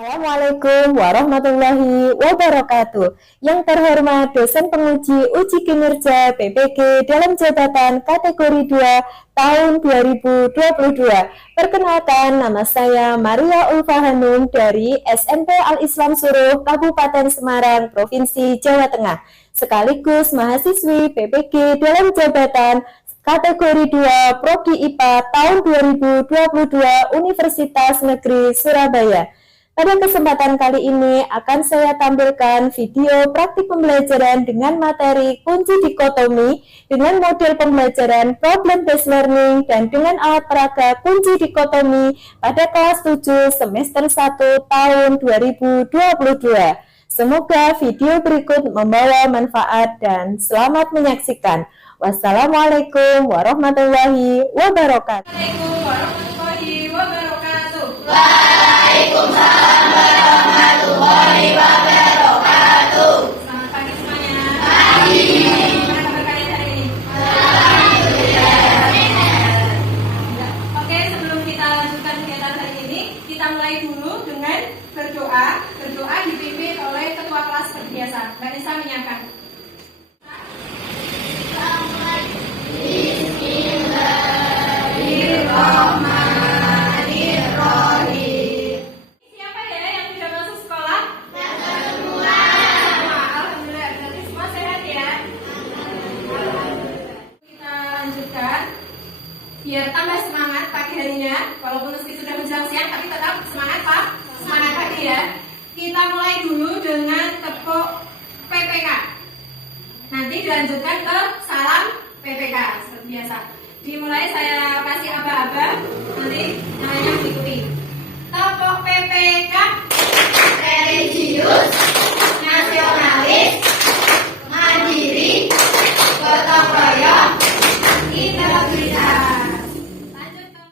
Assalamualaikum warahmatullahi wabarakatuh. Yang terhormat dosen penguji uji kinerja PPG dalam jabatan kategori 2 tahun 2022. Perkenalkan, nama saya Maria Ulfa Hanum dari SMP Al-Islam Suruh Kabupaten Semarang, Provinsi Jawa Tengah. Sekaligus mahasiswi PPG dalam jabatan kategori 2 Prodi IPA tahun 2022 Universitas Negeri Surabaya. Pada kesempatan kali ini akan saya tampilkan video praktik pembelajaran dengan materi kunci dikotomi dengan model pembelajaran problem based learning dan dengan alat peraga kunci dikotomi pada kelas 7 semester 1 tahun 2022. Semoga video berikut membawa manfaat dan selamat menyaksikan. Wassalamualaikum warahmatullahi wabarakatuh. Waalaikumsalam warahmatullahi wabarakatuh. Selamat pagi semuanya. Pagi. Gimana kabar kalian hari ini? Alhamdulillah. Oke, sebelum kita lanjutkan kegiatan hari ini, kita mulai dulu dengan berdoa. Berdoa dipimpin oleh ketua kelas seperti biasa. Mbak Nisa menyiapkan. Bismillahirrahmanirrahim. Siapa ya yang sudah masuk sekolah? Semua. Alhamdulillah, berarti semua sehat ya. Kita lanjutkan biar tambah semangat pagi harinya. Walaupun meski sudah menjelang siang, tapi tetap semangat Pak. Semangat pagi ya. Kita mulai dulu dengan tepuk PPK. Nanti dilanjutkan ke salam PPK seperti biasa. Dimulai saya kasih aba-aba, nanti namanya mengikuti. Tepuk PPK. Religius, nasionalis, mandiri, gotong royong, integritas. Lanjut ke.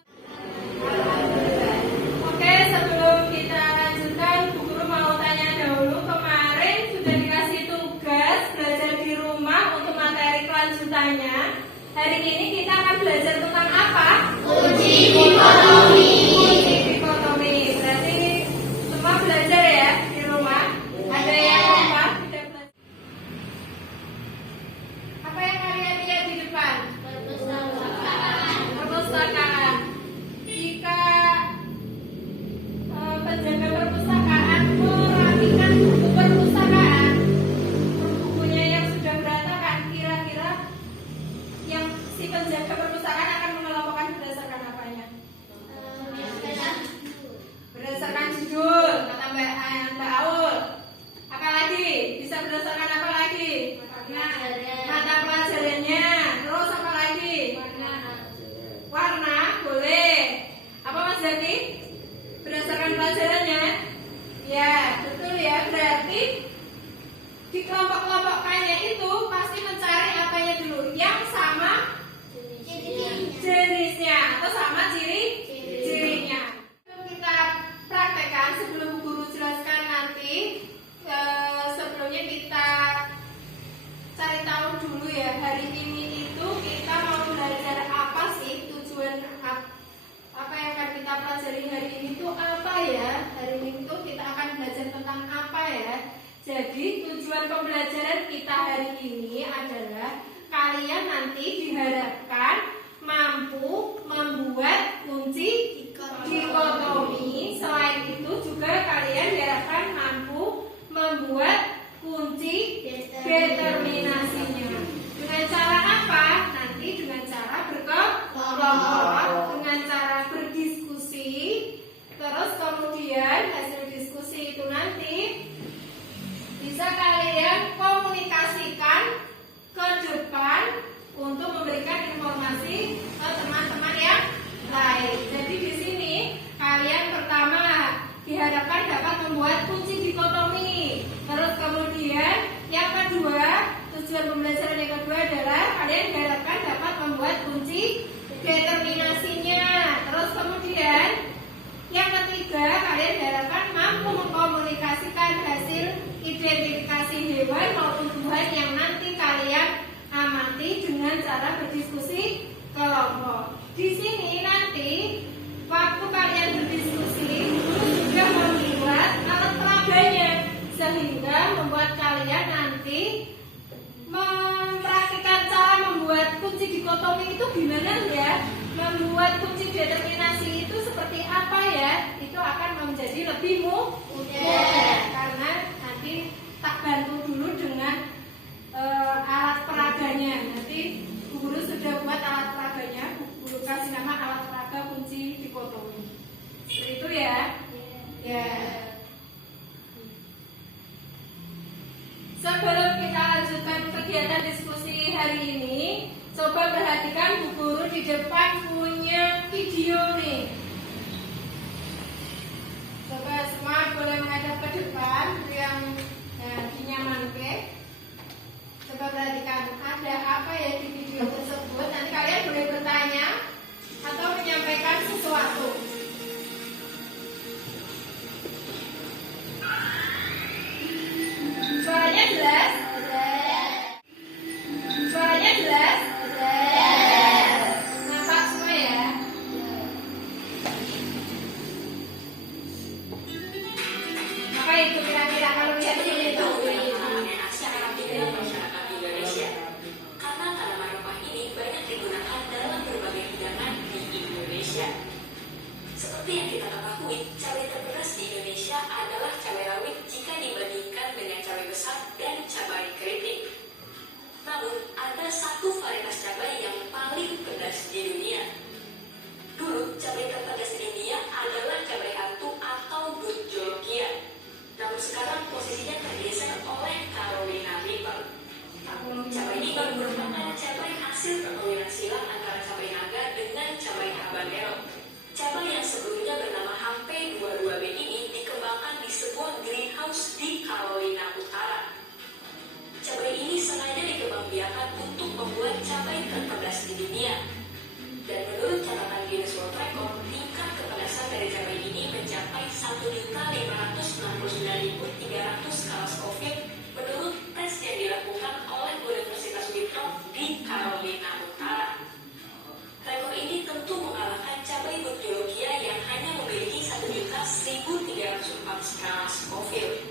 Oke, sebelum kita lanjutkan, Bu Guru mau tanya dahulu. Kemarin sudah dikasih tugas belajar di rumah untuk materi kelanjutannya. Hari ini kita akan belajar tentang apa? Uji dikotomi. Uji dikotomi. Berarti semua belajar ya di rumah. Ada yang lupa? Tidak belajar. Apa yang kalian lihat di depan? Perpustakaan. Jika penjaga perpustakaan merapikan buku perpustakaan, bukunya yang sudah berantakan, kira-kira yang si penjaga perpustakaan akan mengelompokkan berdasarkan apanya? Berdasarkan judul, kata Mbak Aul. Apa lagi? Bisa berdasarkan apa lagi? Mata pelajarannya. Terus apa lagi? Warna, boleh. Apa Mas Zaki? Berdasarkan pelajarannya? Ya, betul ya. Berarti di kelompok-kelompokkannya itu pasti mencari apanya dulu? Yang sama jenisnya atau sama ciri-cirinya. Kita praktekkan sebelum guru jelaskan nanti. Sebelumnya kita cari tahu dulu ya, hari ini itu kita mau belajar apa sih, tujuan apa yang akan kita pelajari hari ini itu apa ya. Hari ini itu kita akan belajar tentang apa ya. Jadi tujuan pembelajaran kita hari ini adalah kalian nanti diharapkan mampu membuat kunci dikotomi. Selain itu juga kalian diharapkan mampu membuat kunci determinasinya. Dengan cara apa? Nanti dengan cara berkelompok, dengan cara berdiskusi. Terus kemudian hasil diskusi itu nanti bisa kalian komunikasikan ke cara berdiskusi kelompok. Di sini nanti waktu kalian berdiskusi, guru juga membuat alat peraganya sehingga membuat kalian nanti mempraktikkan cara membuat kunci dikotomi itu gimana ya, membuat kunci determinasi itu seperti apa ya, itu akan menjadi lebih mudah karena nanti tak bantu dulu dengan alat peraganya. Nanti guru sudah buat alat peraganya, guru kasih nama alat peraga kunci dikotomi. Seperti itu ya. Ya. Sebelum kita lanjutkan kegiatan diskusi hari ini, coba perhatikan Bu Guru di depan punya video nih. Coba semua boleh menghadap ke depan yang dinyamankan. Coba perhatikan ada apa ya di video tersebut. Nanti kalian boleh bertanya atau menyampaikan sesuatu. Suaranya jelas? Suaranya jelas? Nampak semua ya? Apa itu kira-kira kalau lihat ini itu? Masyarakat Indonesia karena tanaman rempah ini banyak digunakan dalam berbagai hidangan di Indonesia. Seperti yang kita ketahui, cabai terberas di Indonesia adalah cabai rawit jika dibandingkan dengan cabai besar dan cabai keriting. Namun, ada satu varietas cabai yang paling pedas di dunia. Dulu, cabai terpedas di dunia adalah cabai hantu atau But Jolokia. Namun sekarang posisinya tergeser oleh Carolina Reaper. Cabai ini merupakan cabai hasil perkawinan silang antara cabai naga dengan cabai habanero. Cabai yang sebelumnya bernama Hampe 22B ini dikembangkan di sebuah greenhouse di Carolina Utara. Cabai ini sengaja dikembangbiakan untuk membuat cabai terpedas di dunia. Dan menurut catatan Guinness World Record, tingkat kepedasan dari cabai ini mencapai 1.569.300 skala Scoville menurut tes yang dilakukan oleh Universitas Winthrop di Carolina Utara. Rekor ini tentu mengalahkan cabai But Jolokia yang hanya memiliki 1.1.304 skala Scoville.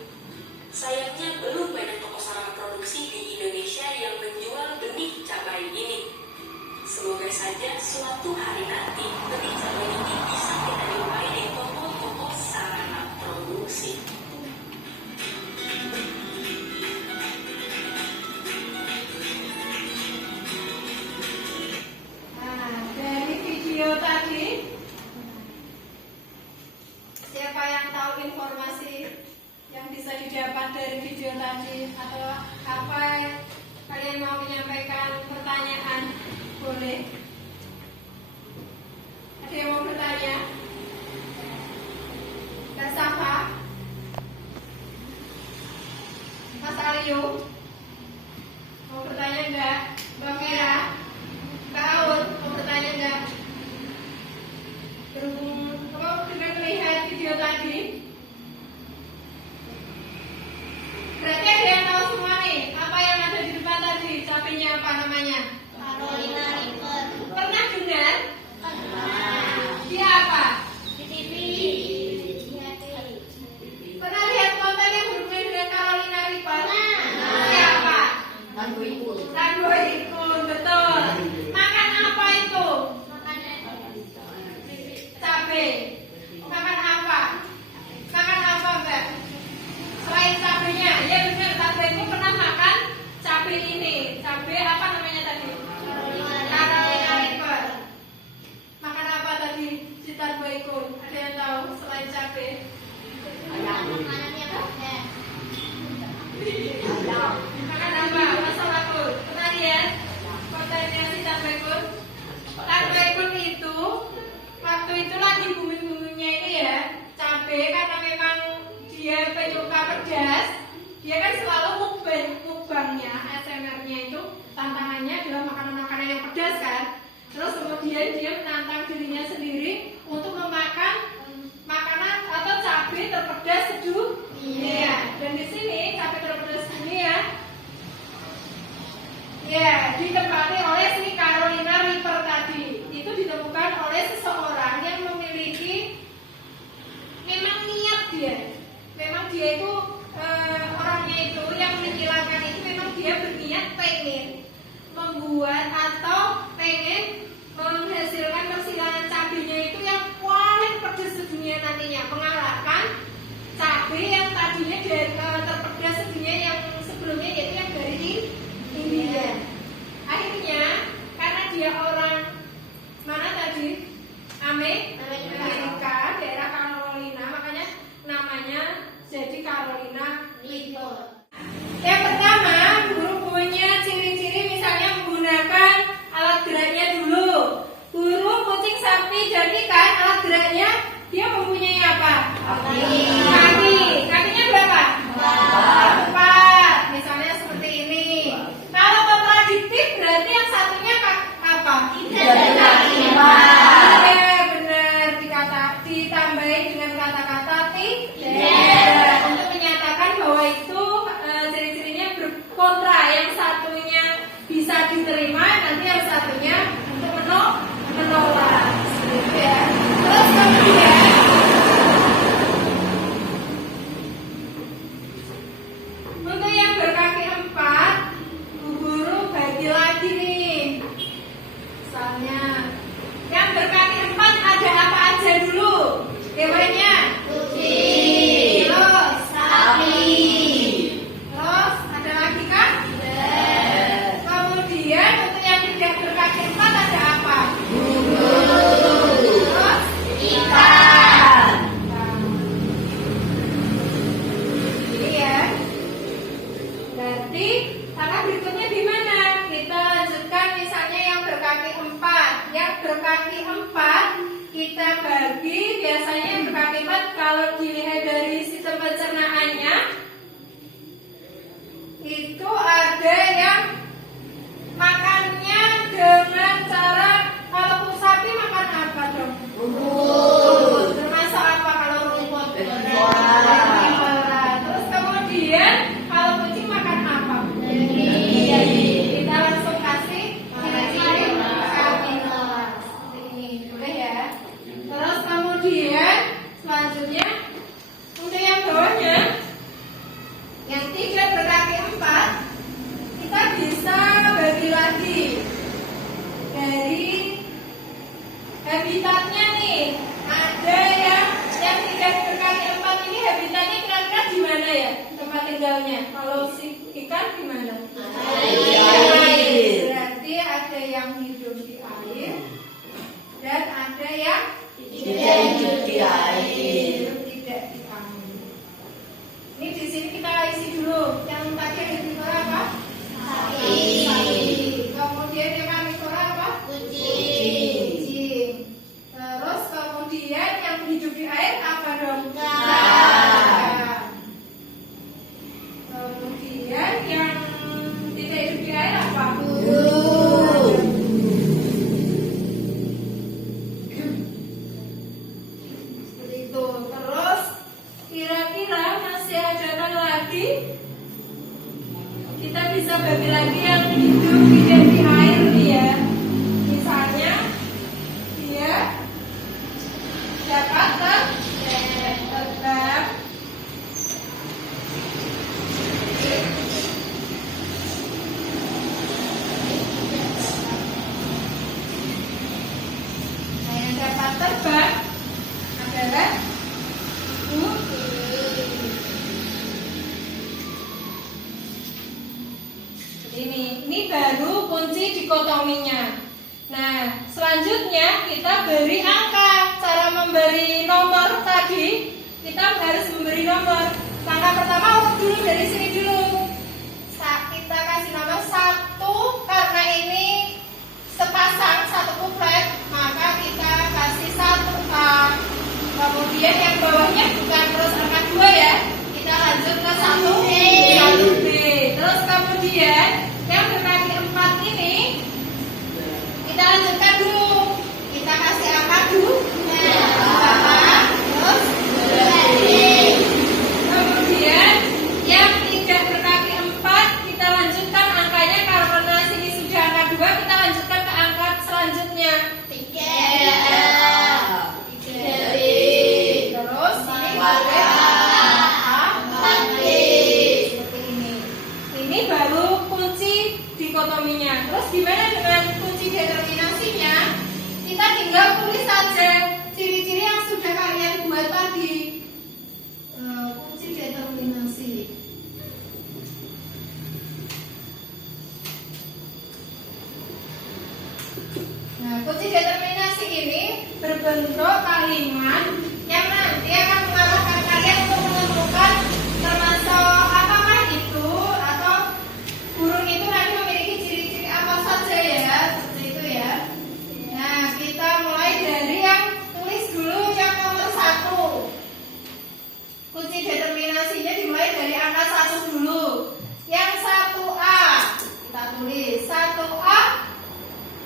Sayangnya belum banyak toko sarana produksi di Indonesia yang menjual benih cabai ini. Semoga saja suatu hari nanti benih cabai ini bisa kita jumpai di toko-toko sarana produksi. Nah, dari video tadi, siapa yang tahu informasi yang bisa didapat dari video tadi atau apa kalian mau menyampaikan pertanyaan? Boleh. Ada yang mau bertanya? Mbak Safa? Mas Aryo? Mau bertanya enggak? Mbak Mira? Mbak Aur? Mau bertanya enggak? Berhubung kamu dengan melihat video tadi, berarti ada yang tahu semua nih apa yang ada di depan tadi, cabainya apa namanya? Carolina Reaper. Pernah dengar? Dia apa? Di TV. Pernah lihat konten yang berhubungan dengan Carolina Reaper? Pernah. Siapa? Lagu ibu. Lagu Ikun, betul. Makan apa itu? Makanan. Cabai. Makan apa? Makan apa, Mbak? Selain cabainya, ya benar, cabaimu pernah makan cabai ini. Cabai apa namanya tadi? Carolina Reaper. Makan apa tadi? Citar Boykun. Ada yang tahu selain cabai? Makanan yang ada. Makan apa? Masalahku. Pernah lihat kontennya Citar Boykun? Citar Boykun itu waktu itu lagi booming-boomingnya ini ya, cabai karena memang dia penyuka pedas. Dia kan selalu mukbangnya, ASMR-nya itu tantangannya adalah makanan-makanan yang pedas kan. Terus kemudian dia menantang dirinya sendiri untuk memakan makanan atau cabai terpedas sedunia. Dan di sini cabai terpedas dunia ya ditempati oleh si dia itu orangnya itu yang mencilangkan itu memang dia berniat pengen membuat atau pengen menghasilkan persilangan cabenya itu yang paling pedas sedunia nantinya, mengalahkan cabai yang tadinya dari terpedas sedunia yang sebelumnya, yaitu yang dari India. Akhirnya karena dia orang mana tadi? Amerika, daerah Carolina, makanya namanya jadi Carolina Little. Yang pertama, guru punya ciri-ciri misalnya menggunakan alat geraknya dulu. Guru kucing, sapi, dan ikan, alat geraknya dia mempunyai apa? Kaki. Kakinya berapa? 4. Misalnya seperti ini. Kalau kontradiktif berarti yang satunya apa? Tidak kaki 4. Ya benar, ditambahin dengan kata-kata tidak untuk menyatakan bahwa itu ciri-cirinya berkontra. Yang satunya bisa diterima, nanti yang satunya untuk menolak. Ya. Terus kemudian untuk yang berkaki 4, Bu Guru bagi lagi nih. Misalnya yang berkaki 4 ada apa aja dulu? Hewannya? Kucing. Terus sapi. Terus ada lagi kan? Kemudian untuk yang tidak berkaki 4 ada apa? Terus ikan. Ini ya. Berarti langkah berikutnya di mana? Kita lanjutkan misalnya yang berkaki 4. Yang berkaki 4 kita bagi, biasanya yang berkaki 4 kalau dilihat dari sistem pencernaannya itu ada yang makannya dengan cara, kalau sapi makan apa dong? Rumput. Termasuk apa kalau rumput? Terus kemudian kalau kucing makan apa? Kita langsung kasih ciri-ciri kaki seperti ini, boleh ya? Terus kemudian selanjutnya untuk yang bawahnya, yang tidak berkaki 4, kita bisa bagi lagi dari habitatnya nih. Ada yang tidak berkaki 4 ini habitatnya kira-kira di mana ya tempat tinggalnya? Kalau si ikan di mana? Air. Berarti ada yang hidup di air dan ada yang tidak hidup di air. Tidak di air. Ini di sini kita isi dulu. Yang tadi yang hidup apa? Sapi. Kemudian yang karnivora apa? Kucing. Terus kemudian yang hidup di air apa dong? Ikan. Kemudian yang tidak hidup di air apa? Burung. Seperti itu. Terus kira-kira masih ada apa lagi? Kita bisa bagi lagi yang hidup tidak di air nih ya. Misalnya dia dapat tetap yang dapat terbang adalah ini baru kunci dikotominya. Nah, selanjutnya kita beri angka. Cara memberi nomor tadi, kita harus memberi nomor. Langkah pertama urut dulu dari sini dulu. Kita kasih nomor 1 karena ini sepasang satu kuplet, maka kita kasih 1A. Kemudian yang bawahnya bukan terus angka 2 ya. Kita lanjut ke 1B. Terus kemudian yang berkaki 4 ini kita lanjutkan dulu. Kita kasih angka 2. Terus kemudian yang tidak berkaki 4 kita lanjutkan angkanya, karena sini sudah angka 2, kita lanjutkan ke angka selanjutnya 3. Terus ini boleh 4. kunci determinasinya, kita tinggal tulis saja ciri-ciri yang sudah kalian buat tadi. Kunci determinasi. Nah, kunci determinasi ini berbentuk kalimat yang nanti akan mengarahkan kalian untuk menemukan termasuk apakah itu atau burung itu nanti memiliki ciri-ciri apa saja ya, seperti itu ya. Nah, kita mulai dari yang tulis dulu yang nomor 1. Kunci determinasinya dimulai dari angka 1 dulu. Yang 1A kita tulis 1A.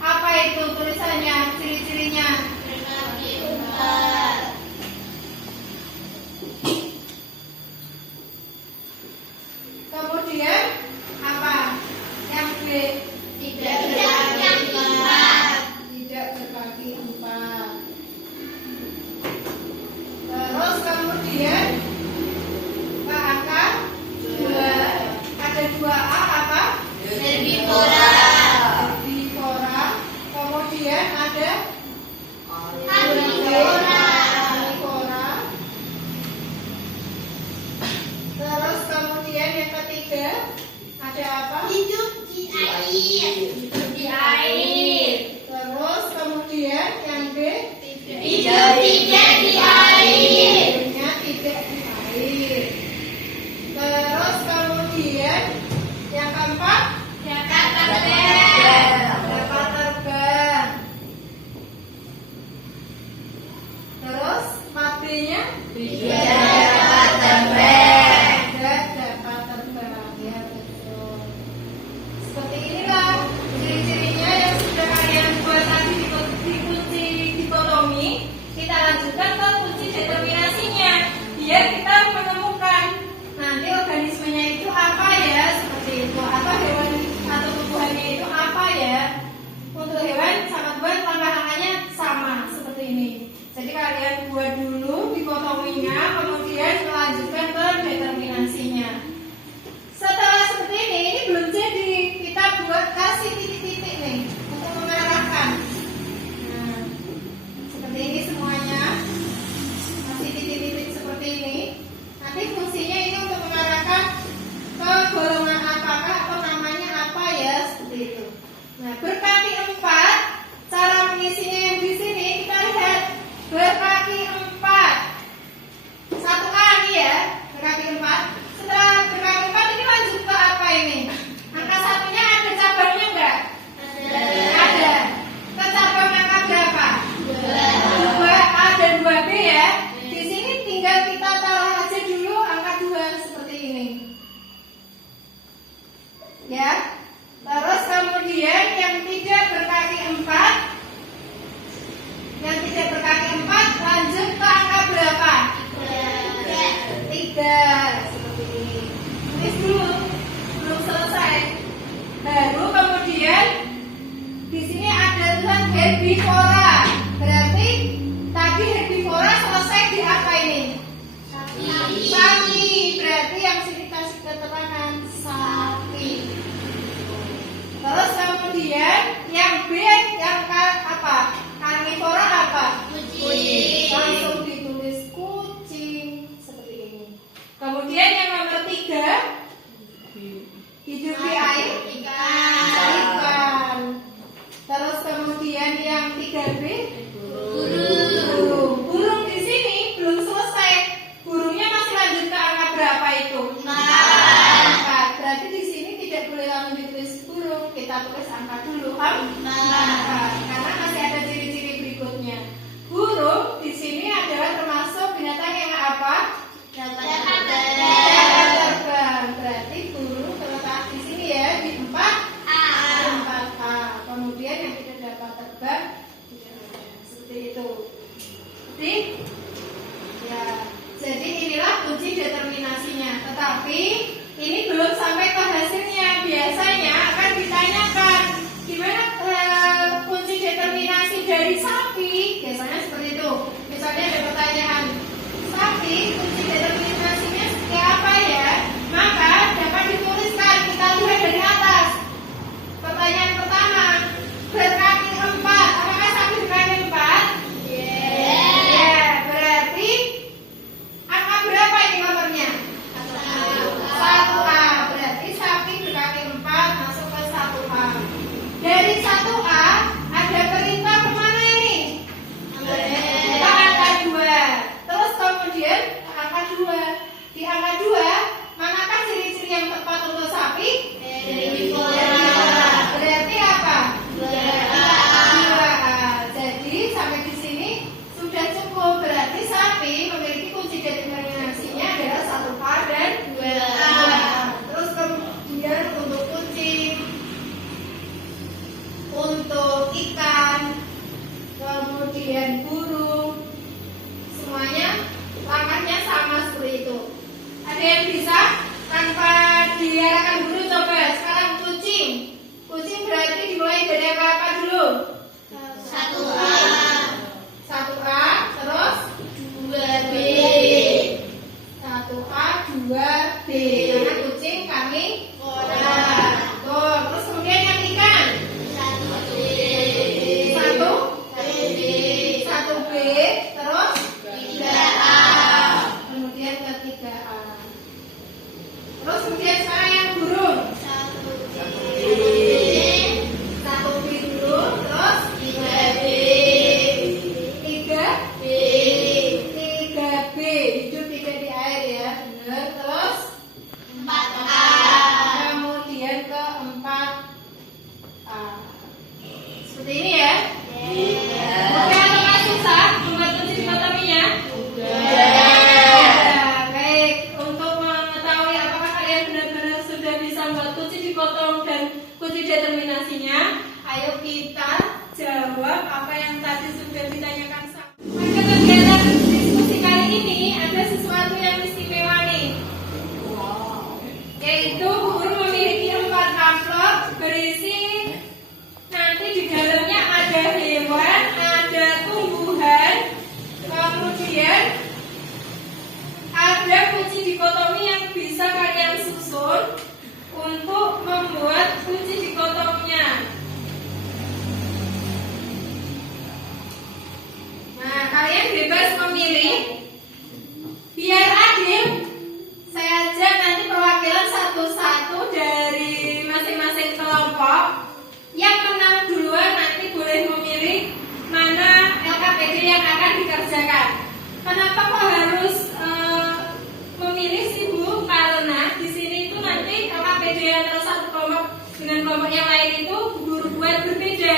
Apa itu tulisannya, ciri-cirinya? Berkaki 4. Kemudian apa? Yang B. Tidak berkaki 4. Tidak berkaki 4. Terus kemudian angka 2. Ada 2A apa? Herbivora. Herbivora. Kemudian ada Karnivora. Karnivora. Terus kemudian yang ketiga ada apa? Hidup di air. Hidup di air. Terus kemudian yang B. Hidup tidak di air. Hidupnya tidak di air. Terus kemudian yang keempat Dapat terbang. dapat terbang. Terus 4B-nya Tidak dapat terbang. tidak dapat terbang. Ya betul. Seperti inilah ciri-cirinya yang sudah kalian buat tadi di kunci dikotomi. Kita lanjutkan ke kunci determinasinya, biar kita menemukan nanti organismenya itu apa ya, seperti itu. Atau hewan atau tumbuhannya itu apa ya. Untuk hewan sama buat langkah-langkahnya sama seperti ini. Jadi kalian buat dulu dikotominya, kemudian melanjutkan ke determinasinya. Setelah seperti ini belum jadi, kita buat kasih titik-titik nih untuk mengarahkan. Nah, seperti ini semuanya, kasih titik-titik seperti ini. Nanti fungsinya ini untuk mengarahkan ke golongan apakah atau namanya apa ya, seperti itu. Nah, berkaki 4, cara mengisinya yang di sini kita lihat berkaki 4. 1A nih ya, berkaki 4. Setelah berkaki 4 ini lanjut ke apa ini? Angka 1-nya ada cabangnya enggak? Ada. Ke cabang angka berapa? 2A dan 2B ya. Di sini tinggal kita taruh aja dulu angka 2 seperti ini. Ya. Terus kemudian yang tidak berkaki 4, yang tidak berkaki 4 lanjut ke angka berapa? 3 seperti ini. Tulis dulu, belum selesai. Baru kemudian di sini ada tulisan herbivora. Berarti tadi herbivora selesai di apa ini? Sapi. Berarti yang sini kasih keterangan sapi. Terus kemudian yang B yang apa? Karnivora apa? Kucing. Langsung ditulis kucing seperti ini. Kemudian yang nomor 3 hidup di air ikan. Terus kemudian yang 3B burung. Burung di sini belum selesai. Burungnya masih lanjut ke angka berapa itu? 4. Berarti di sini tidak boleh langsung ditulis burung. Kita tulis angka dulu, karena masih ada ciri-ciri berikutnya. Burung di sini adalah termasuk binatang yang apa? Dapat terbang. Dapat terbang. Berarti burung terletak di sini ya, di 4A. Kemudian yang tidak dapat terbang tidak ada. Seperti itu. Seperti ya. Jadi inilah kunci determinasinya. Tetapi ini belum sampai ke hasilnya. Biasanya akan ditanyakan gimana kunci determinasi dari sapi. Biasanya seperti itu. Misalnya ada pertanyaan, sapi kunci determinasinya seperti apa ya? Maka dapat dituliskan. Kita lihat dari atas. Pertanyaan pertama, berkaki kemudian burung, semuanya langkahnya sama seperti itu. Ada yang bisa tanpa diarahkan dulu? Coba sekarang kucing. Kucing berarti dimulai dari apa dulu? 1A, 1A, terus 2B, 1A, 2B. Karena kucing kami orang, tuh. Terus kemudian yang ikan 1B, 1B, terus 3A, kemudian ketiga A. Terus kemudian sekarang yang burung 1B dulu, terus 3B, 3B, hidup tidak di air ya, benar. Terus 4A, kemudian ke 4A. Seperti ini ya. Oke, apakah susah membuat kunci dikotominya? Ya, baik. Untuk mengetahui apakah kalian benar-benar sudah bisa membuat kunci dikotom dan kunci determinasinya, ayo kita jawab apa yang tadi sudah ditanyakan. Pada kegiatan diskusi kali ini ada sesuatu yang istimewa nih, yaitu guru memiliki 4 amplop berisi, nanti di dalamnya ada hewan, ada tumbuhan, kemudian ada kunci dikotomi yang bisa kalian susun untuk membuat kunci dikotominya. Nah, kalian bebas memilih. Biar adil, saya ajak nanti perwakilan satu-satu dari masing-masing kelompok. Yang menang duluan nanti boleh memilih mana LKPD yang akan dikerjakan. Kenapa kok harus memilih sih Bu? Karena di sini itu nanti LKPD antara satu kelompok dengan kelompok yang lain itu guru buat berbeda.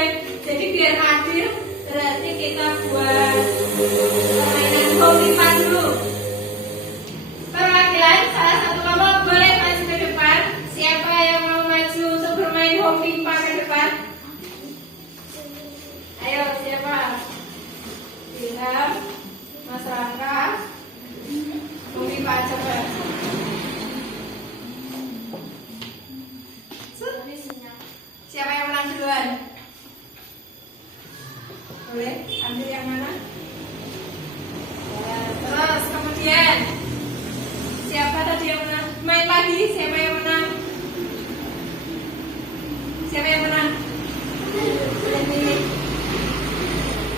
Jadi biar adil, berarti kita buat permainan homipa dulu. Perwakilan salah satu kelompok boleh maju ke depan. Siapa yang mau maju untuk bermain homipa ke depan? Ayo, siapa? Ilham, Mas Rangka, homipa coba. Siapa yang menang duluan? Boleh ambil yang mana? Ya, terus kemudian siapa tadi yang menang? Main lagi, siapa yang menang? Siapa yang menang? Boleh pilih.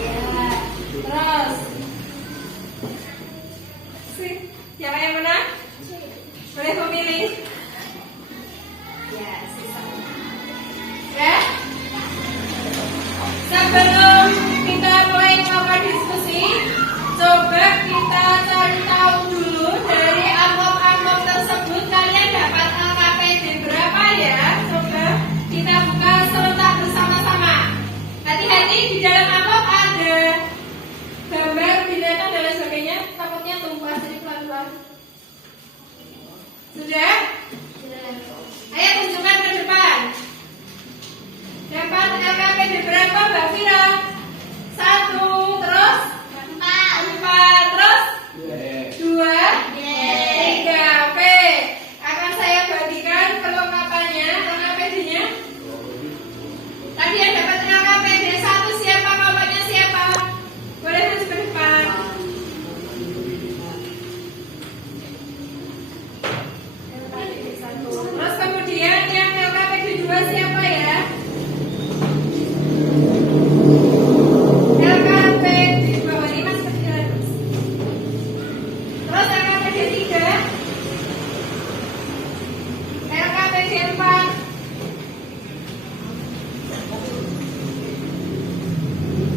Ya, terus siapa yang menang? Boleh memilih. Ya, sisa. Ya. Sebelum kita mulai melakukan diskusi, coba kita cari tahu dulu dari amplop-amplop tersebut kalian dapat LKPD berapa ya? Coba kita buka serentak bersama-sama. Hati-hati, di dalam amplop ada gambar binatang dan lain sebagainya. Takutnya tumpah, jadi pelan-pelan. Sudah? Ayo tunjukkan ke depan. Dapat LKPD berapa Mbak Vira? 1, terus 4, terus 2, 3. Oke, akan saya bagikan perlengkapannya, LKPD-nya. Tadi yang dapat LKPD 1 siapa? Kelompoknya siapa? Boleh maju ke depan. LKPD 1. Terus kemudian yang LKPD 2 siapa ya? LKPD bawah ini masih kecil. Terus LKPD 3, LKPD 4.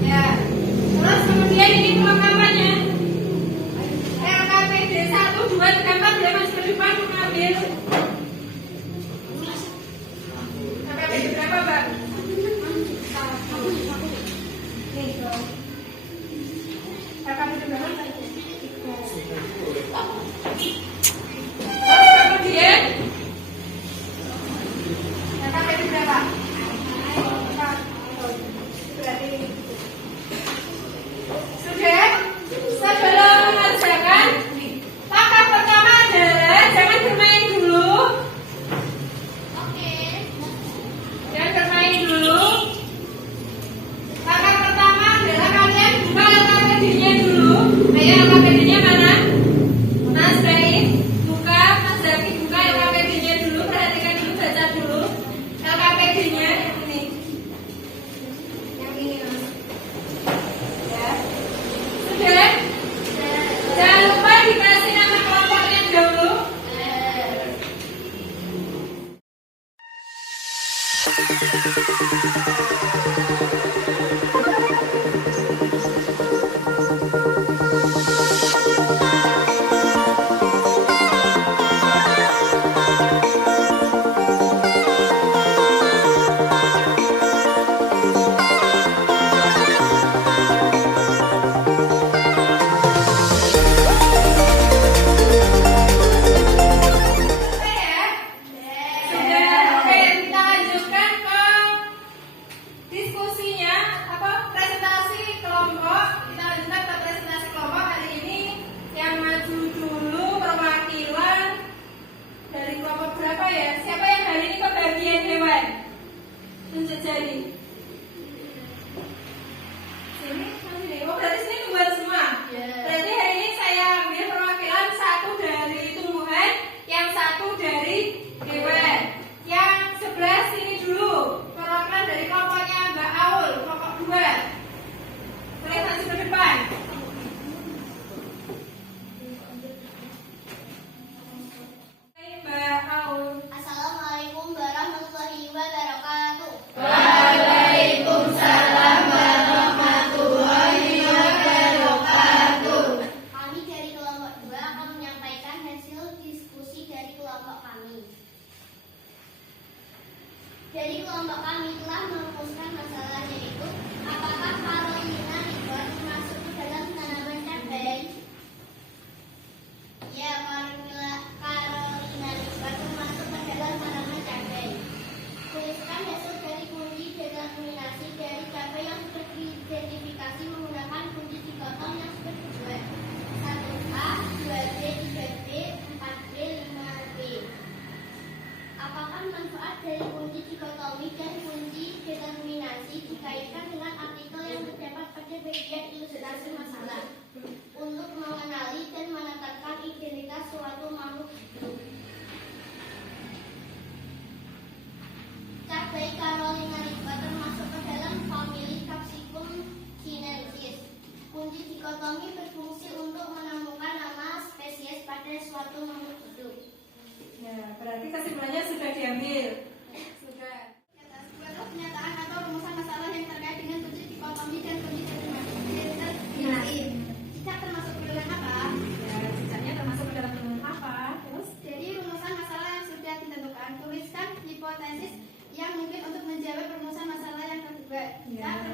Ya. Terus kemudian ini perlengkapannya. LKPD 1, 2, 3, 4 boleh masuk ke depan mengambil. LKPD berapa, Mbak? Nih, LKPD berapa? 3. Terus kemudian LKPD berapa? 4. Berarti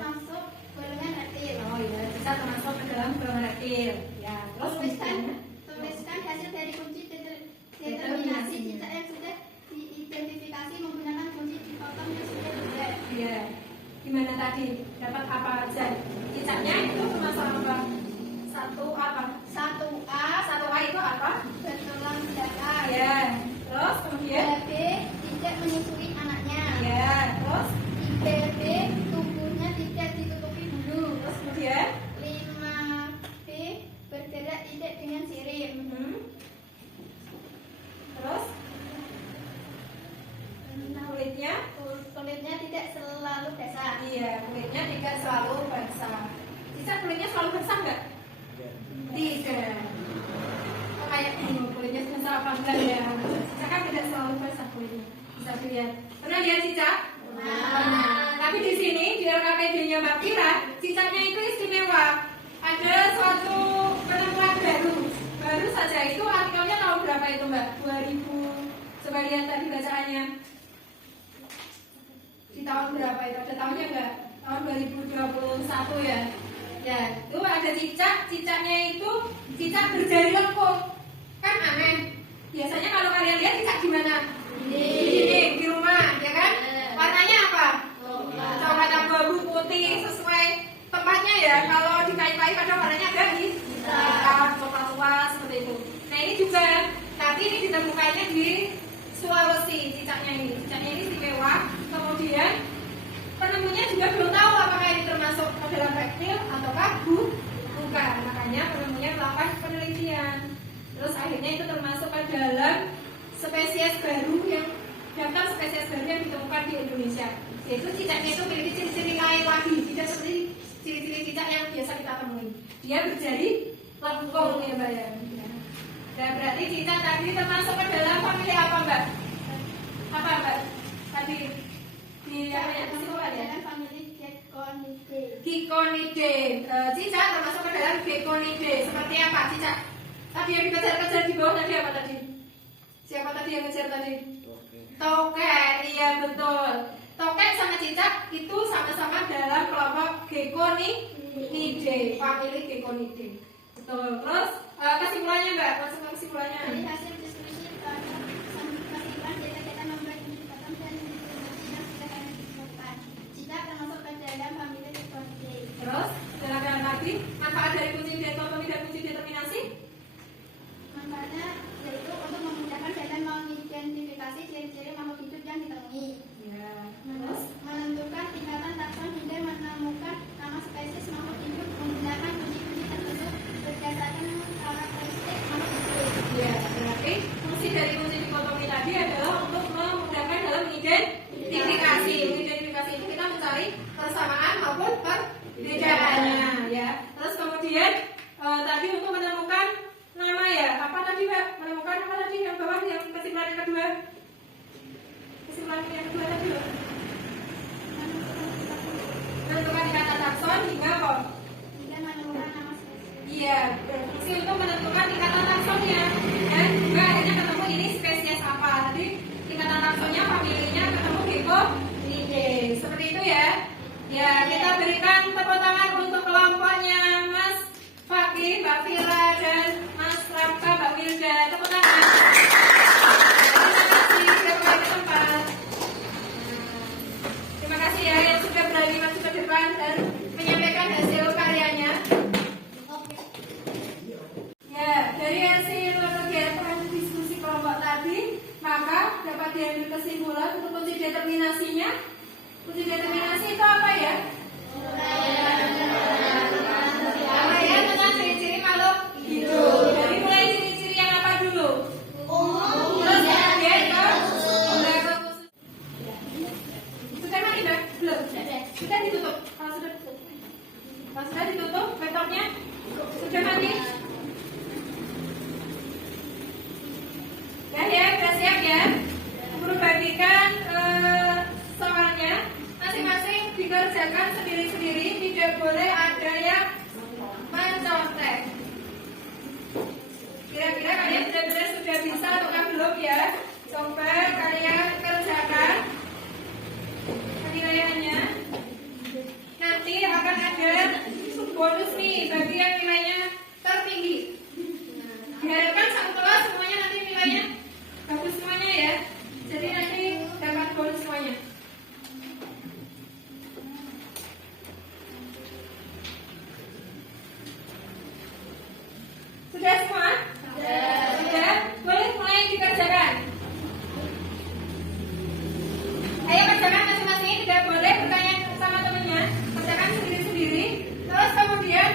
termasuk golongan reptil. Oh iya, bisa termasuk ke dalam golongan reptil. Ya, terus Tuliskan hasil dari kunci determinasi cicak yang sudah diidentifikasi menggunakan kunci dipotong yang sudah dibuat. Iya. Gimana tadi? Dapat apa aja? Cicaknya itu termasuk apa? Satu apa? 1A itu apa? bertulang belakang. Ya. Terus kemudian? 2B tidak menyusui anaknya. Ya. Terus? 3B tubuhnya tidak ditutupi bulu. Terus kemudian? 5B bergerak tidak dengan sirip. Terus? Kulitnya tidak selalu basah. Iya, kulitnya tidak selalu basah. Cicak kulitnya selalu basah nggak? Tidak. Oh, kayak kulitnya basah apa enggak ya? Cicak kan tidak selalu basah kulitnya. Bisa dilihat. Pernah lihat cicak? Pernah. Tapi di sini di LKPD-nya Mbak Kira, cicaknya itu istimewa. Ada suatu penemuan baru saja. Itu artikelnya tahun berapa itu Mbak? 2000. Coba lihat tadi bacaannya. Di tahun berapa itu? Ada tahunnya enggak? Tahun 2021 ya. Ya, itu ada cicaknya itu cicak berjari lengkung. Kan aneh. Biasanya kalau kalian lihat cicak gimana? Di rumah, ya kan? Warnanya apa? Coklat abu-abu putih sesuai tempatnya ya. Kalau di kayu-kayu pada warnanya agak hitam, coklat tua seperti itu. Nah ini juga, tapi ini ditemukannya di Sulawesi cicaknya ini. Cicaknya ini istimewa. Kemudian penemunya juga belum tahu apakah ini termasuk ke dalam reptil ataukah bukan. Makanya penemunya melakukan penelitian. Terus akhirnya itu termasuk ke dalam spesies baru yang daftar spesies baru yang ditemukan di Indonesia. Yaitu cicaknya itu memiliki ciri-ciri lain lagi, tidak seperti ciri-ciri cicak yang biasa kita temui. Dia berjari lengkung ya Mbak ya. Dan berarti cicak tadi termasuk ke dalam famili apa Mbak? Apa Mbak? Tadi di dalam famili Geckonidae. Geckonidae. Cicak termasuk ke dalam Geckonidae. Seperti apa cicak? Tadi yang dikejar-kejar di bawah tadi apa tadi? Siapa tadi yang ngejar tadi? Tokek, iya betul. Tokek sama cicak itu sama-sama dalam kelompok Geckonidae, famili Geckonidae. Betul. Terus kesimpulannya Mbak, masuk ke kesimpulannya. Dari hasil diskusi kesimpulan kita membuat indikator dan informasi yang sudah kami ditemukan. Cicak termasuk ke dalam famili Geckonidae. Terus silakan lagi manfaat dari kunci dikotomi dan kunci determinasi. Manfaatnya yaitu untuk memudahkan dalam mengidentifikasi ciri-ciri makhluk hidup yang ditemui. Ya. Terus Menentukan tingkatan takson hingga menemukan nama spesies makhluk hidup menggunakan kunci-kunci tertentu berdasarkan karakteristik makhluk hidup. ya, berarti fungsi dari kunci dikotomi tadi adalah untuk memudahkan dalam identifikasi. Identifikasi itu kita mencari persamaan maupun perbedaannya, ya. Terus kemudian tadi untuk menemukan nama ya. Apa tadi Mbak? Menemukan apa tadi yang bawah yang kesimpulan yang kedua? Kesimpulan yang kedua tadi loh. Menentukan tingkatan takson hingga kok? Hingga menemukan nama spesies. Iya, berfungsi untuk menentukan tingkatan taksonnya dan juga akhirnya ketemu ini spesies apa. Tadi tingkatan taksonnya, familinya ketemu Geckonidae. Seperti itu ya. Ya, kita berikan tepuk tangan untuk kelompoknya Mas Fakih, Mbak Vira, dan Mas Ramka, Mbak Wilda. Tepuk tangan. Terima kasih sudah kembali ke tempat. Terima kasih ya yang sudah berani maju ke depan dan menyampaikan hasil karyanya. Ya, dari hasil kegiatan diskusi kelompok tadi, maka dapat diambil kesimpulan untuk kunci determinasinya. Kunci determinasi itu apa ya? Apa ya tentang ciri-ciri makhluk hidup. Jadi mulai ciri-ciri yang apa dulu? Terus kemudian ke khusus. Sudah mati Mbak? Belum? Sudah ditutup. Kalau sudah ditutup, laptopnya sudah mati. Ya, sudah siap ya. Guru bagikan soalnya masing-masing dikerjakan sendiri-sendiri, tidak boleh ada yang mencontek. Kira-kira kalian benar-benar sudah bisa atau belum ya? Coba kalian kerjakan penilaiannya. Nanti akan ada bonus nih bagi yang nilainya tertinggi. Diharapkan satu kelas semuanya nanti nilainya bagus semuanya ya. Jadi nanti dapat bonus semuanya. Sudah semua? Sudah? Boleh mulai dikerjakan. Ayo kerjakan masing-masing, tidak boleh bertanya sama temennya. Kerjakan sendiri-sendiri. Terus kemudian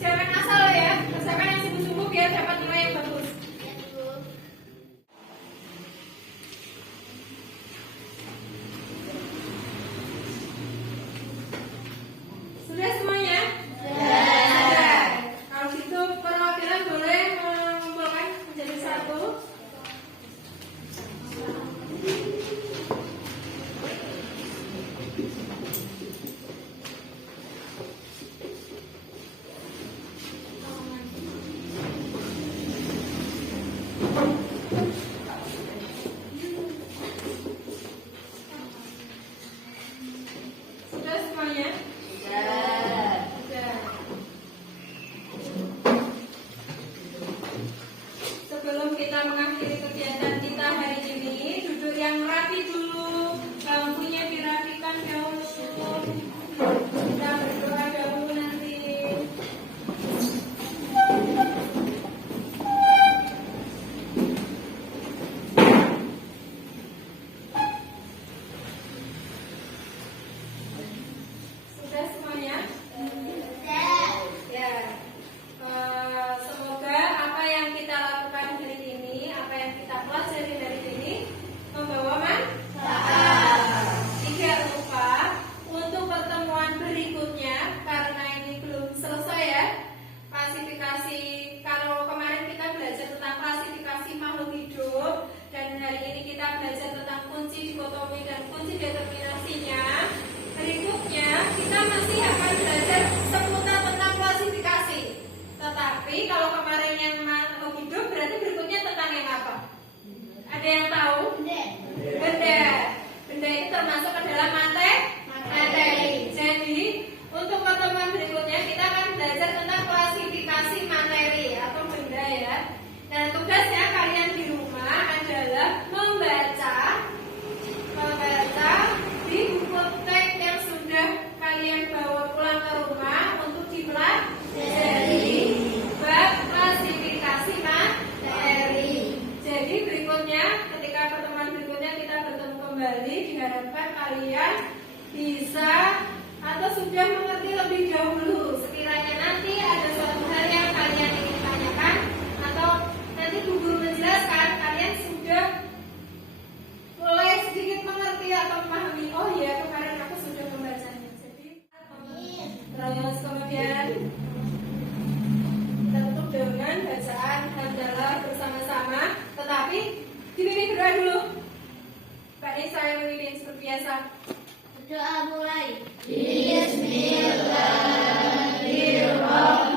jangan asal ya, kerjakan yang sungguh-sungguh biar dapat nilai yang bagus. Sudah semuanya? Sudah. Kalau gitu perwakilan boleh mengumpulkan menjadi satu. Sudah semuanya? Sudah. Sebelum kita mengakhiri kegiatan kita hari ini, duduk yang rapi dulu, lampunya dirapikan dahulu. Kita berdoa dahulu nanti. Sudah semuanya? Ya. Semoga apa yang kita lakukan hari ini, apa yang kita pelajari hari ini membawa manfaat. Tidak lupa untuk pertemuan berikutnya, karena ini belum selesai ya. Klasifikasi, kalau kemarin kita belajar tentang klasifikasi makhluk hidup, dan hari ini kita belajar tentang kunci dikotomi dan kunci determinasinya. Berikutnya kita masih akan belajar seputar tentang klasifikasi. Tetapi kalau kemarin yang makhluk hidup, berarti berikutnya tentang yang apa? Ada yang tahu? Benda. Benda itu termasuk ke dalam materi. Jadi untuk pertemuan berikutnya kita akan belajar tentang klasifikasi materi atau benda ya. Nah tugasnya kalian di rumah adalah membaca di buku teks yang sudah kalian bawa pulang ke rumah untuk dipelajari bab klasifikasi materi. Jadi berikutnya, ketika pertemuan berikutnya kita bertemu kembali, diharapkan kalian bisa atau sudah mengerti lebih dahulu. Sekiranya nanti ada suatu hal yang kalian ingin tanyakan atau nanti guru menjelaskan, kalian sudah mulai sedikit mengerti atau memahami. Oh ya, kemarin aku sudah membacanya. Jadi terus kemudian kita tutup dengan bacaan hamdalah bersama-sama. Tetapi dipimpin berdoa dulu. Pak Nisa yang memimpin seperti biasa. Doa mulai. Bismillahirrahmanirrahim.